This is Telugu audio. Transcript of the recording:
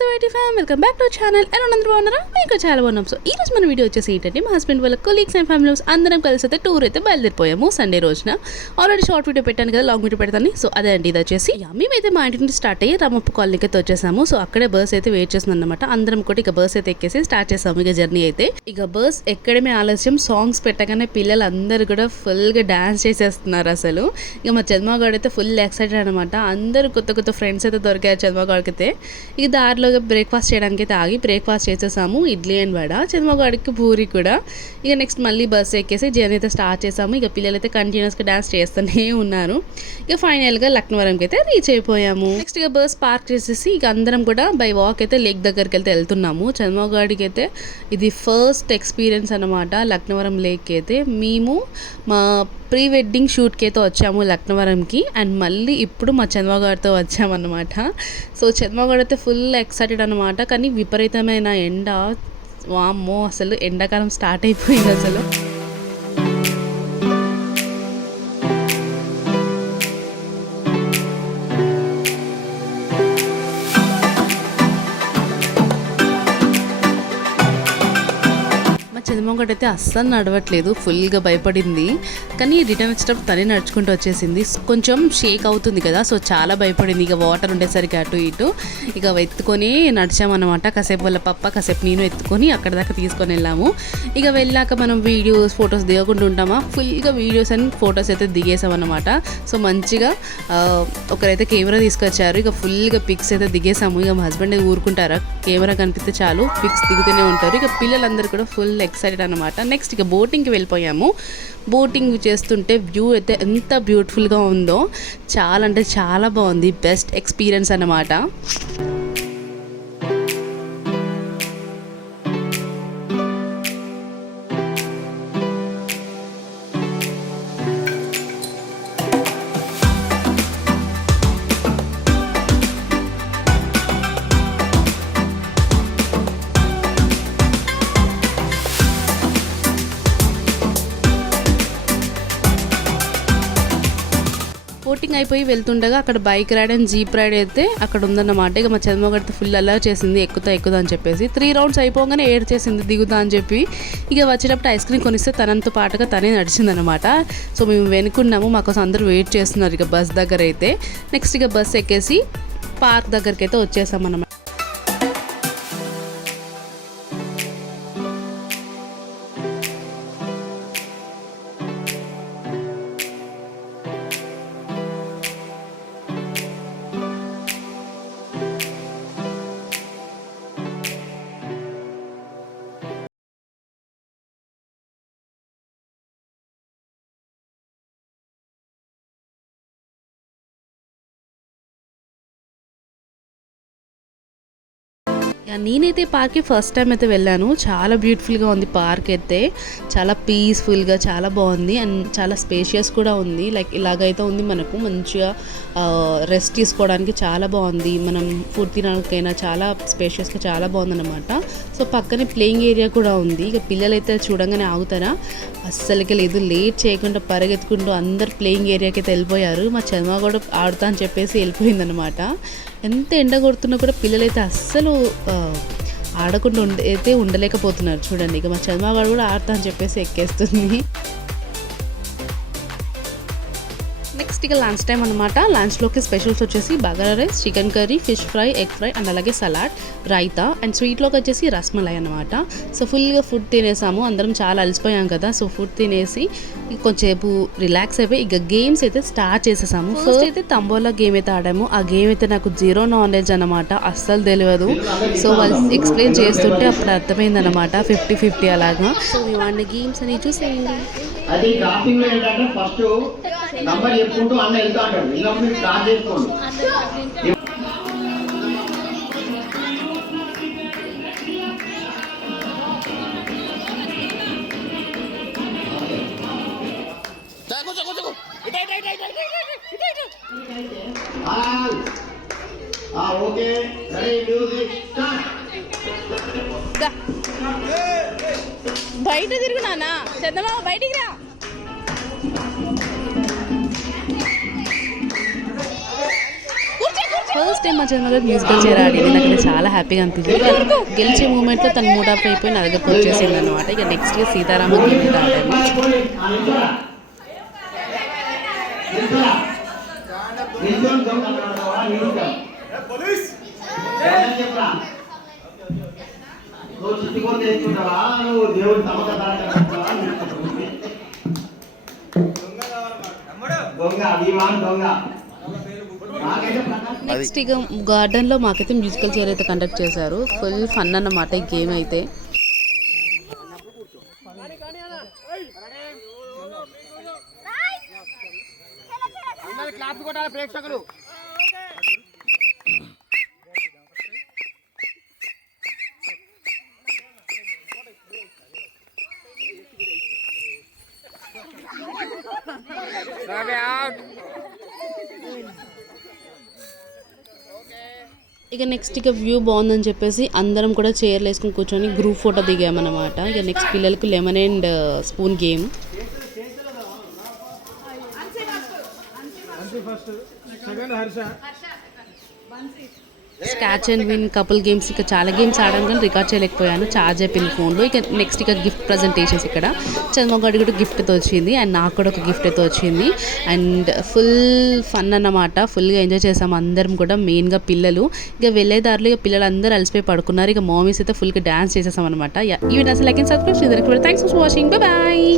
నమస్తే ఫ్యామ్, వెల్కమ్ బ్యాక్ టు ఛానల్. ఎలా అందరూ బాగున్నారా? మీకు చాలా బాగున్నాం. సో ఈ రోజు మన వీడియో వచ్చేసి ఏంటంటే, మా హస్బెండ్ వాళ్ళ కొలీగ్స్ అండ్ ఫ్యామిలీ అందరం కలిసి అయితే టూర్ అయితే బయలుదేరిపోయాము సండే రోజున. ఆల్రెడీ షార్ట్ వీడియో పెట్టాను కదా, లాంగ్ వీడియో పెడతాను. సో అదే అండి, ఇది వచ్చేసి మేమైతే మా ఇంటి నుండి స్టార్ట్ అయ్యి రామప్ప కాలనీకి అయితే వచ్చేసాము. సో అక్కడే బస్ అయితే వెయిట్ చేస్తుంది అనమాట. అందరం కూడా ఇక బస్ అయితే ఎక్కేసి స్టార్ట్ చేసాము ఇక జర్నీ అయితే. ఇక బస్ ఎక్కడమే ఆలస్యం, సాంగ్స్ పెట్టగానే పిల్లలు అందరూ కూడా ఫుల్గా డాన్స్ చేసేస్తున్నారు అసలు. ఇక మా చంద్రబాబు అయితే ఫుల్ ఎక్సైటెడ్ అనమాట. అందరూ కొత్త కొత్త ఫ్రెండ్స్ అయితే దొరికారు చంద్రబాబుకి అయితే. ఇక దారిలోగా బ్రేక్ఫాస్ట్ చేయడానికి అయితే ఆగి బ్రేక్ఫాస్ట్ చేసేసాము, ఇడ్లీ అండ్ వడ. చంద్రబాబుకి పూరి కూడా. ఇక నెక్స్ట్ మళ్ళీ బస్సు ఎక్కేసి జర్నీ అయితే స్టార్ట్ చేసాము. ఇక పిల్లలు అయితే కంటిన్యూస్గా డాన్స్ చేస్తూనే ఉన్నారు. ఇక ఫైనల్గా లక్నవరంకి అయితే రీచ్ అయిపోయాము. నెక్స్ట్ ఇక బస్ పార్క్ చేసేసి ఇక అందరం కూడా బై వాక్ అయితే లేక్ దగ్గరికి అయితే వెళ్తున్నాము. చంద్రబాబుకి అయితే ఇది ఫస్ట్ ఎక్స్పీరియన్స్ అనమాట లక్నవరం లేక్ అయితే. మేము మా ప్రీ వెడ్డింగ్ షూట్కి అయితే వచ్చాము లక్నవరంకి, అండ్ మళ్ళీ ఇప్పుడు మా చంద్రబాబు గారితో వచ్చామన్నమాట. సో చంద్రబాబు గారు అయితే ఫుల్ ఎక్సైటెడ్ అనమాట. కానీ విపరీతమైన ఎండ, వామ్మో అసలు ఎండాకాలం స్టార్ట్ అయిపోయింది అసలు. చంద్రబాబు అయితే అస్సలు నడవట్లేదు, ఫుల్గా భయపడింది. కానీ రిటర్న్ వచ్చేటప్పుడు తనే నడుచుకుంటూ వచ్చేసింది. కొంచెం షేక్ అవుతుంది కదా, సో చాలా భయపడింది. ఇక వాటర్ ఉండేసరికి అటు ఇటు ఇక ఎత్తుకొని నడిచామన్నమాట. కాసేపు వాళ్ళ పప్ప, కాసేపు నేను ఎత్తుకొని అక్కడ దాకా తీసుకొని వెళ్ళాము. ఇక వెళ్ళాక మనం వీడియోస్ ఫొటోస్ దిగకుండా ఉంటామా, ఫుల్గా వీడియోస్ అండ్ ఫొటోస్ అయితే దిగేసామన్నమాట. సో మంచిగా ఒకరైతే కెమెరా తీసుకొచ్చారు. ఇక ఫుల్గా పిక్స్ అయితే దిగేసాము. ఇక మా హస్బెండ్ ఊరుకుంటారా, కెమెరా కనిపిస్తే చాలు పిక్స్ దిగుతూనే ఉంటారు. ఇక పిల్లలందరూ కూడా ఫుల్ ఎక్సైటెడ్ అనమాట. నెక్స్ట్ ఇక బోటింగ్కి వెళ్ళిపోయాము. బోటింగ్ చేస్తుంటే వ్యూ అయితే ఎంత బ్యూటిఫుల్గా ఉందో, చాలా అంటే చాలా బాగుంది. బెస్ట్ ఎక్స్పీరియన్స్ అన్నమాట. బోటింగ్ అయిపోయి వెళ్తుండగా అక్కడ bike ride and jeep ride అయితే అక్కడ ఉందన్నమాట. ఇక మా చంద్రబాబు గారితో ఫుల్ అలా చేసింది, ఎక్కుతా అని చెప్పేసి. 3 రౌండ్స్ అయిపోగానే చేసింది దిగుతా అని చెప్పి. ఇక వచ్చేటప్పుడు ఐస్ క్రీమ్ కొనిస్తే తనంతో పాటుగా తనే నడిచిందనమాట. సో మేము వెనుకున్నాము, మాకోసం అందరూ వెయిట్ చేస్తున్నారు ఇక బస్ దగ్గర అయితే. నెక్స్ట్ ఇక బస్ ఎక్కేసి పార్క్ దగ్గరికి అయితే వచ్చేసామన్నమాట. నేనైతే పార్క్కి ఫస్ట్ టైం అయితే వెళ్ళాను. చాలా బ్యూటిఫుల్గా ఉంది పార్క్ అయితే, చాలా పీస్ఫుల్గా చాలా బాగుంది. అండ్ చాలా స్పేషియస్ కూడా ఉంది. లైక్ ఇలాగైతే ఉంది, మనకు మంచిగా రెస్ట్ తీసుకోవడానికి చాలా బాగుంది. మనం ఫుడ్ తినడానికైనా చాలా స్పేషియస్గా చాలా బాగుందన్నమాట. సో పక్కనే ప్లేయింగ్ ఏరియా కూడా ఉంది. ఇక పిల్లలైతే చూడంగానే ఆగుతారా, అస్సలకి లేదు. లేట్ చేయకుండా పరిగెత్తుకుంటూ అందరు ప్లేయింగ్ ఏరియాకి అయితే వెళ్ళిపోయారు. మా చంద్రబాబు కూడా ఆడుతా అని చెప్పేసి వెళ్ళిపోయిందనమాట. ఎంత ఎండ కొడుతున్నా కూడా పిల్లలైతే అస్సలు ఆడకుండా అయితే ఉండలేకపోతున్నారు చూడండి. ఇక మా చంద్రబాబు కూడా ఆడతా అని చెప్పేసి ఎక్కేస్తుంది. నెక్స్ట్ ఇక లంచ్ టైం అనమాట. లంచ్లోకి స్పెషల్స్ వచ్చేసి bagara rice, chicken curry, fish fry, egg fry and అలాగే సలాడ్, రైతా అండ్ స్వీట్లోకి వచ్చేసి రస్మలై అనమాట. సో ఫుల్గా ఫుడ్ తినేసాము. అందరం చాలా అలసిపోయాం కదా, సో ఫుడ్ తినేసి కొంచెంసేపు రిలాక్స్ అయిపోయి ఇక గేమ్స్ అయితే స్టార్ట్ చేసేసాము. ఫస్ట్ అయితే తంబోలా గేమ్ అయితే ఆడాము. ఆ గేమ్ అయితే నాకు 0 నాలెడ్జ్ అనమాట, అస్సలు తెలియదు. సో వాళ్ళు ఎక్స్ప్లెయిన్ చేస్తుంటే అప్పుడు అర్థమైంది అనమాట, 50-50 అలాగా. సో మేము ఆడిన గేమ్స్ అని చూసేయండి. అది డ్రాఫింగ్ లో ఏంటంటే ఫస్ట్ నంబర్ చెప్పుకుంటూ అన్న వెళ్తా అంటాడు, వెళ్ళినప్పుడు స్టార్ట్ చేసుకోండి. Okay ready music start. బయట తిరుగు నాన్న, చంద్రబాబు బయటికి రా. కూర్చో కూర్చో ఫస్ట్ టైం మా చంద్ర మ్యూజికల్ చైర్ ఆడింది. నాకు చాలా హ్యాపీగా అనిపించింది. గెలిచే మూమెంట్లో తను మూడ్ ఆఫ్ అయిపోయి నా దగ్గరకు వచ్చేసింది అనమాట. ఇక నెక్స్ట్ సీతారామ గేమ్ అయితే ఆడాము. నెక్స్ట్ ఇక గార్డెన్లో మాకైతే మ్యూజికల్ చైర్ అయితే కండక్ట్ చేశారు. ఫుల్ ఫన్ అన్నమాట ఈ గేమ్ అయితే. ప్రేక్షకులు ఇక నెక్స్ట్ ఇక వ్యూ బాగుందని చెప్పేసి అందరం కూడా చైర్లు వేసుకుని కూర్చొని గ్రూప్ ఫోటో దిగామన్నమాట. ఇక నెక్స్ట్ పిల్లలకు lemon and spoon game. Scotch and win couple games ఇక చాలా గేమ్స్ ఆడాను కానీ రికార్డ్ చేయలేకపోయాను, ఛార్జ్ అయిపోయింది ఫోన్లో. ఇక నెక్స్ట్ ఇక గిఫ్ట్ ప్రజెంటేషన్స్. ఇక్కడ చంద్రబాబు కూడా గిఫ్ట్ అయితే వచ్చింది అండ్ నాకు కూడా ఒక గిఫ్ట్ అయితే వచ్చింది. అండ్ ఫుల్ ఫన్ అన్నమాట. ఫుల్గా ఎంజాయ్ చేసాము అందరం కూడా, మెయిన్గా పిల్లలు. ఇక వెళ్ళేదారులు ఇక పిల్లలు అందరూ అలసిపోయి పడుకున్నారు. ఇక మామీస్ అయితే ఫుల్గా డాన్స్ చేసేసాం అనమాట. ఈ వీడియో అసలు లైక్ అండ్ సబ్స్క్రైబ్ చేయండి. Thanks for watching. బాయ్.